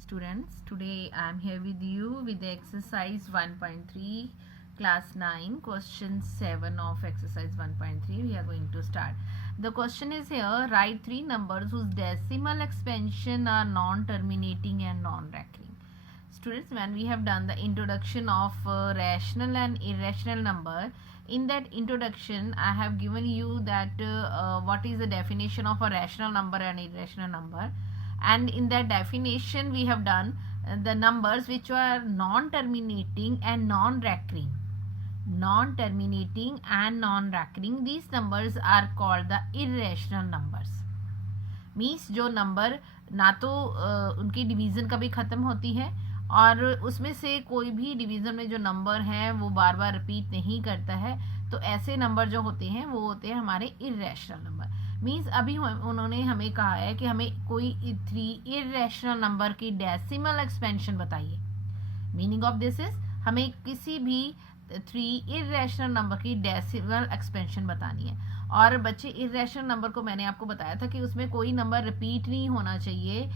Students, today I am here with you with the exercise 1.3 class 9 question 7 of exercise 1.3. We are going to start. The question is here, write three numbers whose decimal expansion are non-terminating and non-recurring. Students, when we have done the introduction of rational and irrational number, in that introduction I have given you that what is the definition of a rational number and irrational number, and in that definition we have done the numbers which are non-terminating and non-recurring. Non-terminating and non-recurring, these numbers are called the irrational numbers. Means जो number ना तो उनकी division कभी ख़त्म होती है और उसमें से कोई भी डिवीज़न में जो नंबर है वो बार बार रिपीट नहीं करता है, तो ऐसे नंबर जो होते हैं वो होते हैं हमारे इर्रेशनल नंबर. मीन्स अभी उन्होंने हमें कहा है कि हमें कोई थ्री इर्रेशनल नंबर की डेसिमल एक्सपेंशन बताइए. मीनिंग ऑफ दिस इज हमें किसी भी थ्री इर्रेशनल नंबर की डेसिमल एक्सपेंशन बतानी है. और बच्चे इर्रेशनल नंबर को मैंने आपको बताया था कि उसमें कोई नंबर रिपीट नहीं होना चाहिए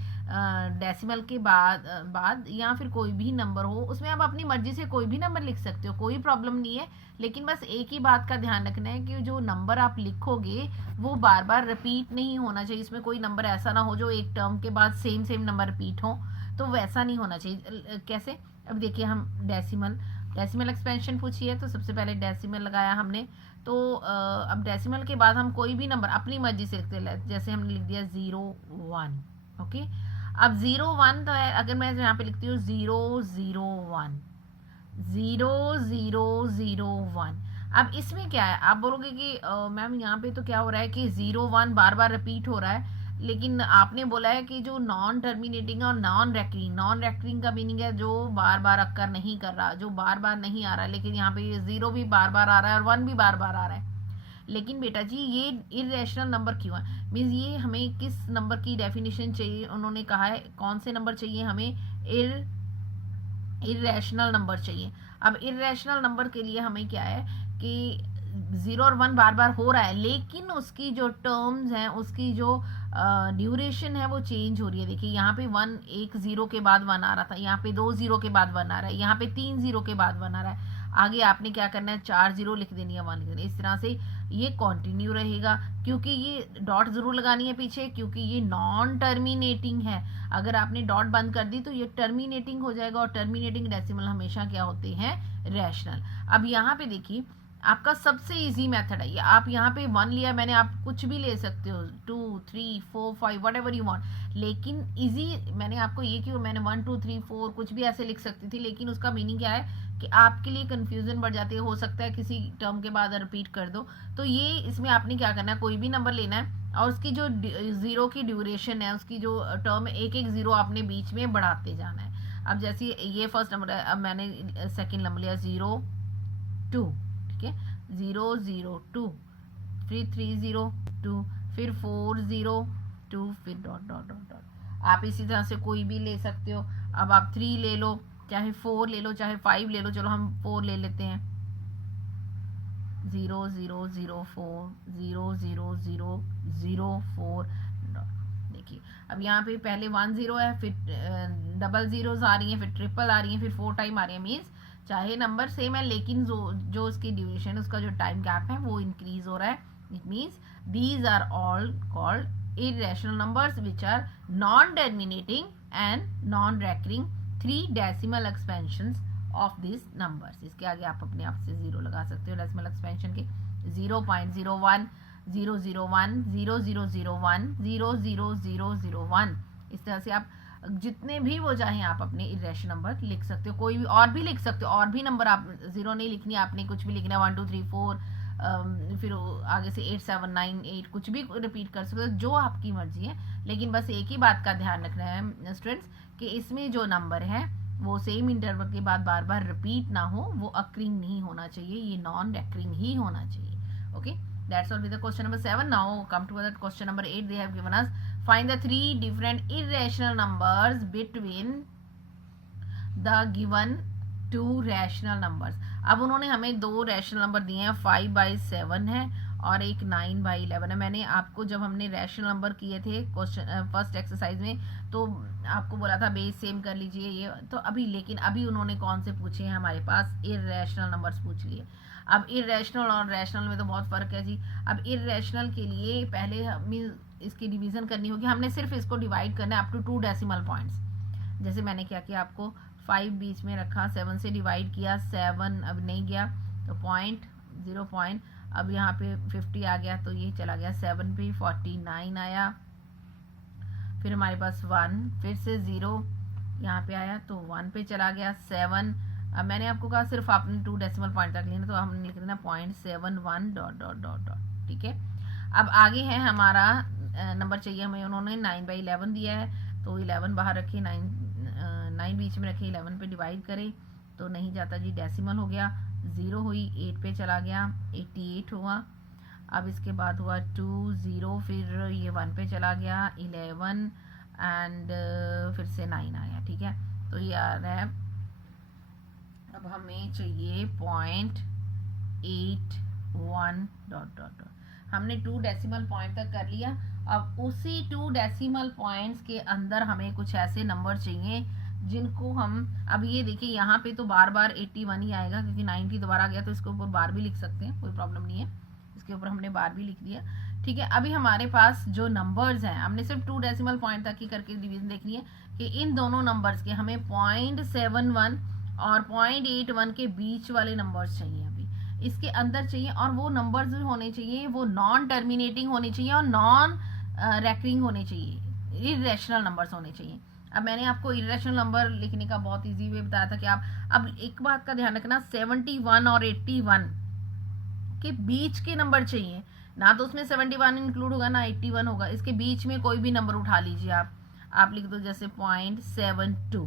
डेसिमल के बाद या फिर कोई भी नंबर हो, उसमें आप अपनी मर्जी से कोई भी नंबर लिख सकते हो, कोई प्रॉब्लम नहीं है. लेकिन बस एक ही बात का ध्यान रखना है कि जो नंबर आप लिखोगे वो बार बार रिपीट नहीं होना चाहिए. इसमें कोई नंबर ऐसा ना हो जो एक टर्म के बाद सेम नंबर रिपीट हो, तो वैसा नहीं होना चाहिए. कैसे? अब देखिए, हम डेसिमल एक्सपेंशन पूछी है तो सबसे पहले डेसिमल लगाया हमने. तो अब डेसिमल के बाद हम कोई भी नंबर अपनी मर्जी से लिखते हैं. जैसे हमने लिख दिया 0 1. ओके, अब 0 1 तो है, अगर मैं यहाँ पे लिखती हूँ 0 0 1 0 0 0 1. अब इसमें क्या है, आप बोलोगे कि मैम यहाँ पे तो क्या हो रहा है कि 0 1 बार बार रिपीट हो रहा है, लेकिन आपने बोला है कि जो नॉन टर्मिनेटिंग और नॉन रेकरिंग का मीनिंग है जो बार बार अक्कर नहीं कर रहा, जो बार बार नहीं आ रहा है. लेकिन यहाँ पे 0 भी बार बार आ रहा है और 1 भी बार बार आ रहा है. लेकिन बेटा जी ये इर्रेशनल नंबर क्यों है? मीन्स ये हमें किस नंबर की डेफिनेशन चाहिए? उन्होंने कहा है कौन से नंबर चाहिए हमें? इर्रेशनल नंबर चाहिए. अब इर्रेशनल नंबर के लिए हमें क्या है कि 0 और 1 बार बार हो रहा है, लेकिन उसकी जो टर्म्स हैं, उसकी जो ड्यूरेशन है वो चेंज हो रही है. देखिए यहाँ पे 1 एक 0 के बाद 1 आ रहा था, यहाँ पे 2 0 के बाद 1 आ रहा है, यहाँ पे 3 0 के बाद 1 आ रहा है. आगे आपने क्या करना है, 4 0 लिख देनी है, 1 लिख देनी है. इस तरह से ये कंटिन्यू रहेगा, क्योंकि ये डॉट जरूर लगानी है पीछे, क्योंकि ये नॉन टर्मिनेटिंग है. अगर आपने डॉट बंद कर दी तो ये टर्मिनेटिंग हो जाएगा, और टर्मिनेटिंग डेसिमल हमेशा क्या होते हैं? रैशनल. अब यहाँ पे देखिए, आपका सबसे इजी मेथड है ये. आप यहाँ पे 1 लिया मैंने, आप कुछ भी ले सकते हो, 2 3 4 5 वट एवर यू वांट. लेकिन इजी मैंने आपको ये क्यों, मैंने 1 2 3 4 कुछ भी ऐसे लिख सकती थी, लेकिन उसका मीनिंग क्या है कि आपके लिए कंफ्यूजन बढ़ जाती है. हो सकता है किसी टर्म के बाद रिपीट कर दो, तो ये इसमें आपने क्या करना है, कोई भी नंबर लेना है और उसकी जो 0 की ड्यूरेशन है, उसकी जो टर्म है, एक 0 आपने बीच में बढ़ाते जाना है. अब जैसे ये फर्स्ट नंबर है, अब मैंने सेकेंड नंबर लिया 0 2. 0 0 2, फिर 3 0 2, फिर 4 0 2, फिर डॉट डॉट डॉट डॉट. आप इसी तरह से कोई भी ले सकते हो. अब आप 3 ले लो, चाहे 4 ले लो, चाहे 5 ले लो. चलो हम 4 ले लेते हैं. 0 0 0 4 0 0 0 0 4. देखिए अब यहाँ पे पहले 1 0 है, फिर डबल जीरोज आ रही हैं, फिर ट्रिपल आ रही हैं, फिर 4 टाइम आ रही है. मीन्स चाहे नंबर सेम है, लेकिन जो उसकी ड्यूरेशन, उसका जो टाइम गैप है वो इंक्रीज हो रहा है. It means these are all called irrational numbers which are non terminating and non recurring. 3 decimal expansions of this numbers. इसके आगे आप अपने आप से 0 लगा सकते हो डेसिमल एक्सपेंशन के. 0.01 001 0001 00001. इस तरह से आप जितने भी वो चाहें आप अपने इर्रेशनल नंबर लिख सकते हो. कोई भी और भी लिख सकते हो, और भी नंबर. आप 0 नहीं लिखनी, आपने कुछ भी लिखना है, 1 2 3 4, फिर आगे से 8 7 9 8, कुछ भी रिपीट कर सकते हो, जो आपकी मर्जी है. लेकिन बस एक ही बात का ध्यान रखना है स्टूडेंट्स कि इसमें जो नंबर है वो सेम इंटरवल के बाद बार बार रिपीट ना हो, वो अक्रिंग नहीं होना चाहिए, ये नॉन रेकरिंग ही होना चाहिए. Okay, that's all with the question number 7. Now come to the question number 8. They have given us find the 3 different irrational numbers between the given 2 rational numbers. अब उन्होंने हमें 2 रैशनल नंबर दिए हैं, 5/7 है और एक 9/11 है। मैंने आपको जब हमने रैशनल नंबर किए थे क्वेश्चन फर्स्ट एक्सरसाइज में, तो आपको बोला था बेस सेम कर लीजिए ये तो अभी, लेकिन अभी उन्होंने कौन से पूछे हैं हमारे पास, इर्रेशनल नंबर्स पूछ लिए। अब इर्रेशनल और रैशनल में तो बहुत फ़र्क है जी। अब इर्रेशनल के लिए पहले हमें इसकी डिवीज़न करनी होगी, हमने सिर्फ इसको डिवाइड करना है अप टू 2 डेसिमल पॉइंट्स। जैसे मैंने क्या किया, आपको 5 बीच में रखा, 7 से डिवाइड किया, 7 अब नहीं गया तो पॉइंट 0 पॉइंट, अब यहाँ पे 50 आ गया तो ये चला गया 7 पे, 49 आया, फिर हमारे पास 1, फिर से 0 यहाँ पे आया तो 1 पे चला गया, 7। अब मैंने आपको कहा सिर्फ आपने 2 डेसिमल पॉइंट तक लेना, तो हमने लिख देना 0.71 डॉट डॉट डॉट डॉट, ठीक है। अब आगे है हमारा नंबर चाहिए हमें, उन्होंने 9/11 दिया है, तो 11 बाहर रखे, 9 बीच में रखे, 11 पे डिवाइड करें तो नहीं जाता जी, डेसिमल हो गया, 0 हुई, 8 पे चला गया, 88 हुआ। अब इसके बाद हुआ 2 0, फिर ये 1 पे चला गया, 11 एंड फिर से 9 आया, ठीक है। तो ये आ रहा है, अब हमें चाहिए 0.81 डॉट डॉट डॉट। हमने 2 डेसिमल पॉइंट तक कर लिया। अब उसी 2 डेसिमल पॉइंट्स के अंदर हमें कुछ ऐसे नंबर चाहिए जिनको हम, अब ये देखिए यहाँ पे तो बार बार 81 ही आएगा क्योंकि 90 दोबारा गया, तो इसके ऊपर बार भी लिख सकते हैं, कोई प्रॉब्लम नहीं है, इसके ऊपर हमने बार भी लिख दिया, ठीक है। अभी हमारे पास जो नंबर्स हैं, हमने सिर्फ 2 डेसिमल पॉइंट तक ही करके डिवीजन देखनी है कि इन दोनों नंबर्स के हमें 0.71 और 0.81 के बीच वाले नंबर्स चाहिए, अभी इसके अंदर चाहिए, और वो नंबर्स भी होने चाहिए, वो नॉन टर्मिनेटिंग होने चाहिए और नॉन रैकरिंग होने चाहिए, इर्रेशनल नंबर्स होने चाहिए। अब मैंने आपको इर्रेशनल नंबर लिखने का बहुत इजी वे बताया था कि आप, अब एक बात का ध्यान रखना, 71 और 81 के बीच के नंबर चाहिए, ना तो उसमें 71 इंक्लूड होगा ना 81 होगा, इसके बीच में कोई भी नंबर उठा लीजिए आप लिख दो जैसे 0.72,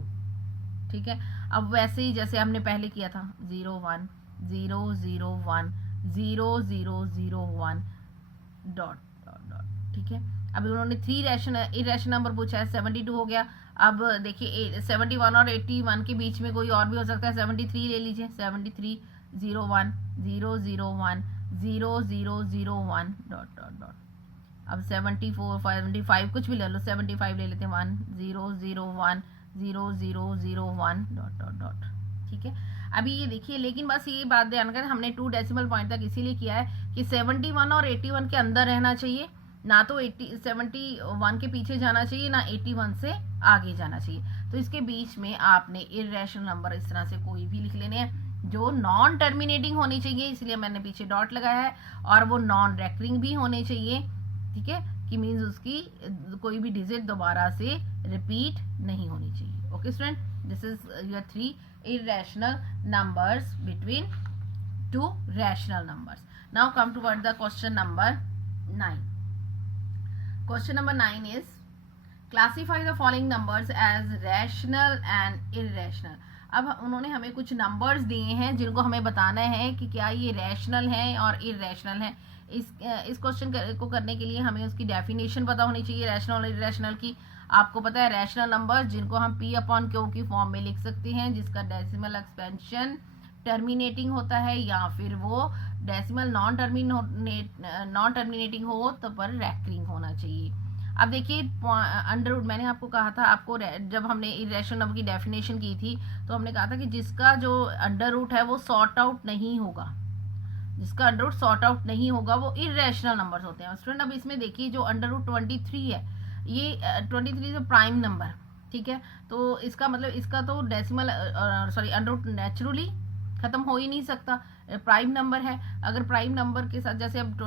ठीक है। अब वैसे ही जैसे हमने पहले किया था 01 001 0001 डॉट डॉट डॉट, ठीक है। अभी उन्होंने 3 इरेशनल नंबर पूछा है, 72 हो गया। अब देखिए 71 और 81 के बीच में कोई और भी हो सकता है, 73 ले लीजिए, 73 01 001 0001 डॉट डॉट डॉट। अब 74 75 कुछ भी ले लो, 75 ले लेते हैं, 1001 0001 डॉट डॉट डॉट, ठीक है। अभी ये देखिए, लेकिन बस ये बात ध्यान करें, हमने 2 डेसिमल पॉइंट तक इसीलिए किया है कि 71 और 81 के अंदर रहना चाहिए, ना तो 71 के पीछे जाना चाहिए, ना 81 से आगे जाना चाहिए। तो इसके बीच में आपने इर्रेशनल नंबर इस तरह से कोई भी लिख लेने हैं जो नॉन टर्मिनेटिंग होनी चाहिए, इसलिए मैंने पीछे डॉट लगाया है, और वो नॉन रेकरिंग भी होने चाहिए, ठीक है, कि मीन्स उसकी कोई भी डिजिट दोबारा से रिपीट नहीं होनी चाहिए। Okay student, this is your 3 irrational numbers between 2 rational numbers. Now come toward the question number 9. Question number 9 is classify the following numbers as rational and irrational. अब उन्होंने हमें कुछ नंबर्स दिए हैं जिनको हमें बताना है कि क्या ये रैशनल है और इर्रेशनल है। इस क्वेश्चन को करने के लिए हमें उसकी डेफिनेशन पता होनी चाहिए रैशनल और इर्रेशनल की। आपको पता है रैशनल नंबर जिनको हम P/Q की फॉर्म में लिख सकते हैं, जिसका डेसिमल एक्सपेंशन टर्मिनेटिंग होता है, या फिर वो डेसिमल नॉन टर्मिनेटिंग हो तो पर रैकरिंग होना चाहिए। अब देखिए अंडर रूट, मैंने आपको कहा था, आपको जब हमने इर्रेशनल नंबर की डेफिनेशन की थी तो हमने कहा था कि जिसका जो अंडर रूट है वो सॉर्ट आउट नहीं होगा, जिसका अंडर रूट सॉर्ट आउट नहीं होगा वो इर्रेशनल नंबर्स होते हैं। स्टूडेंट अब इसमें देखिए जो अंडर रूट 23 है, ये 23 जो प्राइम नंबर, ठीक है, तो इसका मतलब इसका तो डेसिमल अंडर रूट नेचुरली खत्म हो ही नहीं सकता, प्राइम नंबर है। अगर प्राइम नंबर के साथ जैसे अब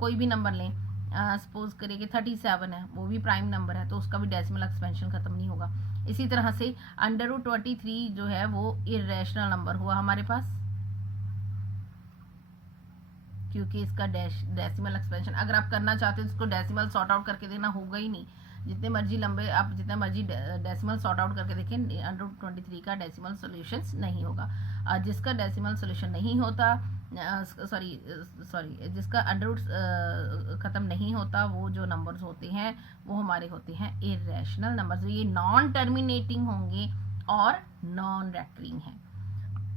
कोई भी नंबर लें, सपोज करिए कि 37 है, वो भी प्राइम नंबर है, तो उसका भी डेसिमल एक्सपेंशन खत्म नहीं होगा। इसी तरह से अंडर रूट 23 जो है वो इर्रेशनल नंबर हुआ हमारे पास, क्योंकि इसका डेसिमल एक्सपेंशन अगर आप करना चाहते हो इसको डेसिमल सॉर्ट आउट करके देना होगा ही नहीं, जितने मर्जी लंबे आप जितना मर्जी डेसिमल सॉर्ट आउट करके देखें, अंडर रूट 23 का डेसिमल सोल्यूशन नहीं होगा। जिसका डेसिमल सोल्यूशन नहीं होता, सॉरी जिसका अंडर रूट खत्म नहीं होता, वो जो नंबर्स होते हैं वो हमारे होते हैं इर्रेशनल नंबर्स। ये नॉन टर्मिनेटिंग होंगे और नॉन रैकरिंग हैं,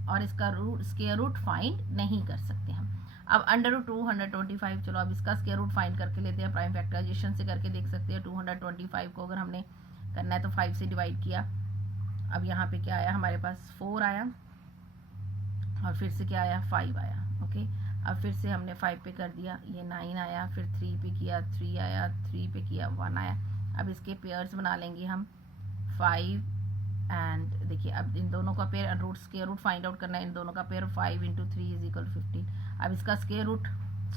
और इसका स्क्वायर रूट फाइंड नहीं कर सकते हम। अब अंडर रूट 225, चलो अब इसका स्क्वायर रूट फाइंड करके लेते हैं, प्राइम फैक्टराइजेशन से करके देख सकते हैं। 225 को अगर हमने करना है तो 5 से डिवाइड किया, अब यहाँ पे क्या आया हमारे पास 4 आया, और फिर से क्या आया 5 आया। ओके, अब फिर से हमने 5 पे कर दिया, ये 9 आया, फिर 3 पे किया 3 आया, 3 पे किया 1 आया। अब इसके पेयर्स बना लेंगे हम 5 एंड देखिए अब इन दोनों का pair root square root find out करना है, इन दोनों का पेयर 5 × 3 = 15। अब इसका स्क्वायर रूट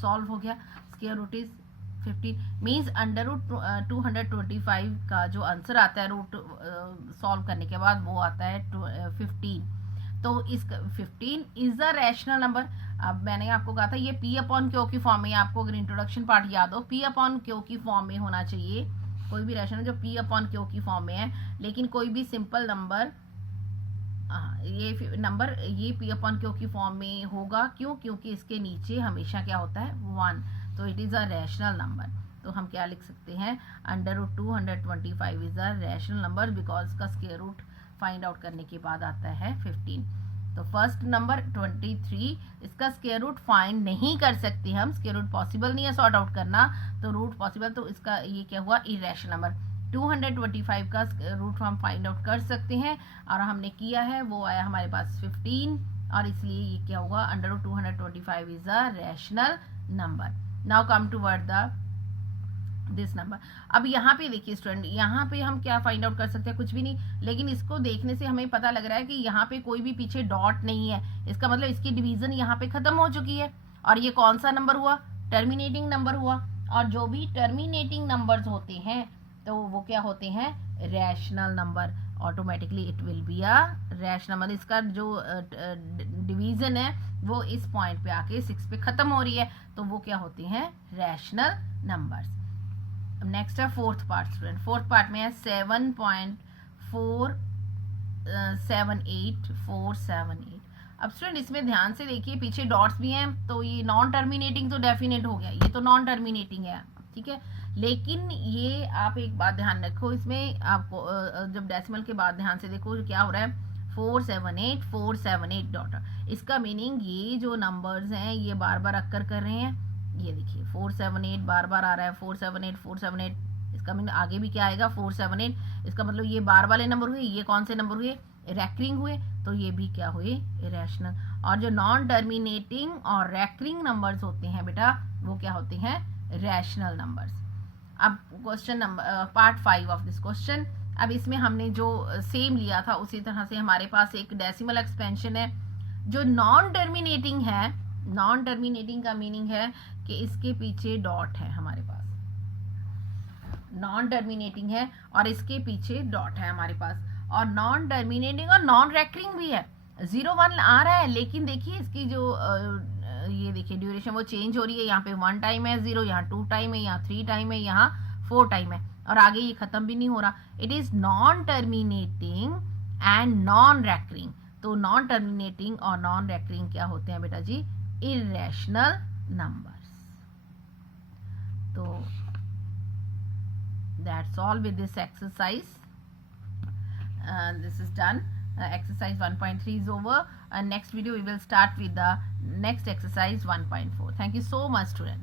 सॉल्व हो गया, square root is 15 means under root 225 का जो आंसर आता है रूट सॉल्व करने के बाद वो आता है 15। तो इस 15 इज अ रैशनल नंबर। अब मैंने आपको कहा था ये P/Q की फॉर्म में, आपको अगर इंट्रोडक्शन पार्ट याद हो P/Q की फॉर्म में होना चाहिए, कोई भी रैशनल जो P/Q की फॉर्म में है। लेकिन कोई भी सिंपल नंबर ये नंबर ये P/Q की फॉर्म में होगा, क्यों? क्योंकि इसके नीचे हमेशा क्या होता है 1, तो it is a rational number. तो हम क्या लिख सकते हैं, under root 225 is a rational number because का स्क्वायर रूट फाइंड आउट करने के बाद आता है 15। तो फर्स्ट नंबर 23, इसका स्क्वायर रूट फाइंड नहीं कर सकते हम, स्क्वायर रूट पॉसिबल नहीं है सॉर्ट आउट करना, तो रूट पॉसिबल, तो इसका ये क्या हुआ इरेशनल नंबर। 225 का रूट हम फाइंड आउट कर सकते हैं और हमने किया है, वो आया हमारे पास 15, और इसलिए ये क्या हुआ under root 225 is a rational number. Now come toward the this number. अब यहाँ पे देखिए स्टूडेंट, यहाँ पे हम क्या फाइंड आउट कर सकते हैं, कुछ भी नहीं, लेकिन इसको देखने से हमें पता लग रहा है कि यहाँ पे कोई भी पीछे डॉट नहीं है, इसका मतलब इसकी डिवीजन यहाँ पे खत्म हो चुकी है। और ये कौन सा नंबर हुआ, टर्मिनेटिंग नंबर हुआ, और जो भी टर्मिनेटिंग नंबर्स होते हैं तो वो क्या होते हैं rational number, automatically it will be a rational number. इसका जो डिवीजन है वो इस पॉइंट पे आके 6 पे खत्म हो रही है, तो वो क्या होते हैं रैशनल नंबर्स। नेक्स्ट है fourth part student, fourth part में है 7.478478। अब स्टूडेंट इसमें ध्यान से देखिए, पीछे डॉट्स भी हैं, तो ये नॉन टर्मिनेटिंग तो डेफिनेट हो गया, ये तो नॉन टर्मिनेटिंग है, ठीक है। लेकिन ये आप एक बात ध्यान रखो, इसमें आपको जब डेसिमल के बाद ध्यान से देखो क्या हो रहा है 478 डॉट। इसका मीनिंग ये जो नंबर्स हैं ये बार बार अक्कर कर रहे हैं, ये देखिए 478 बार बार आ रहा है, 478, इसका मीनिंग आगे भी क्या आएगा 478, इसका मतलब ये बार वाले नंबर हुए, ये कौन से नंबर हुए रैकरिंग हुए, तो ये भी क्या हुए रैशनल। और जो नॉन टर्मिनेटिंग और रैकरिंग नंबर्स होते हैं बेटा वो क्या होते हैं रैशनल नंबर्स। अब question number part 5 of this question, अब इसमें हमने जो सेम लिया था उसी तरह से हमारे पास एक डेसिमल एक्सपेंशन है जो नॉन टर्मिनेटिंग है। नॉन टर्मिनेटिंग का मीनिंग है कि इसके पीछे डॉट है हमारे पास, नॉन टर्मिनेटिंग है और इसके पीछे डॉट है हमारे पास, और नॉन टर्मिनेटिंग और नॉन रैकरिंग भी है। 0-1 आ रहा है, लेकिन देखिए इसकी जो ये देखिए ड्यूरेशन वो चेंज हो रही है, यहाँ पे 1 टाइम है 0, यहाँ 2 टाइम है, यहाँ 3 टाइम है, यहाँ 4 टाइम है, और आगे ये खत्म भी नहीं हो रहा। It is non terminating and non recurring. तो नॉन टर्मिनेटिंग और नॉन रैकरिंग क्या होते हैं बेटा जी इरेशनल नंबर्स। तो that's all with this exercise, this is done. Exercise 1.3 is over, and next video we will start with the next exercise 1.4. Thank you so much students.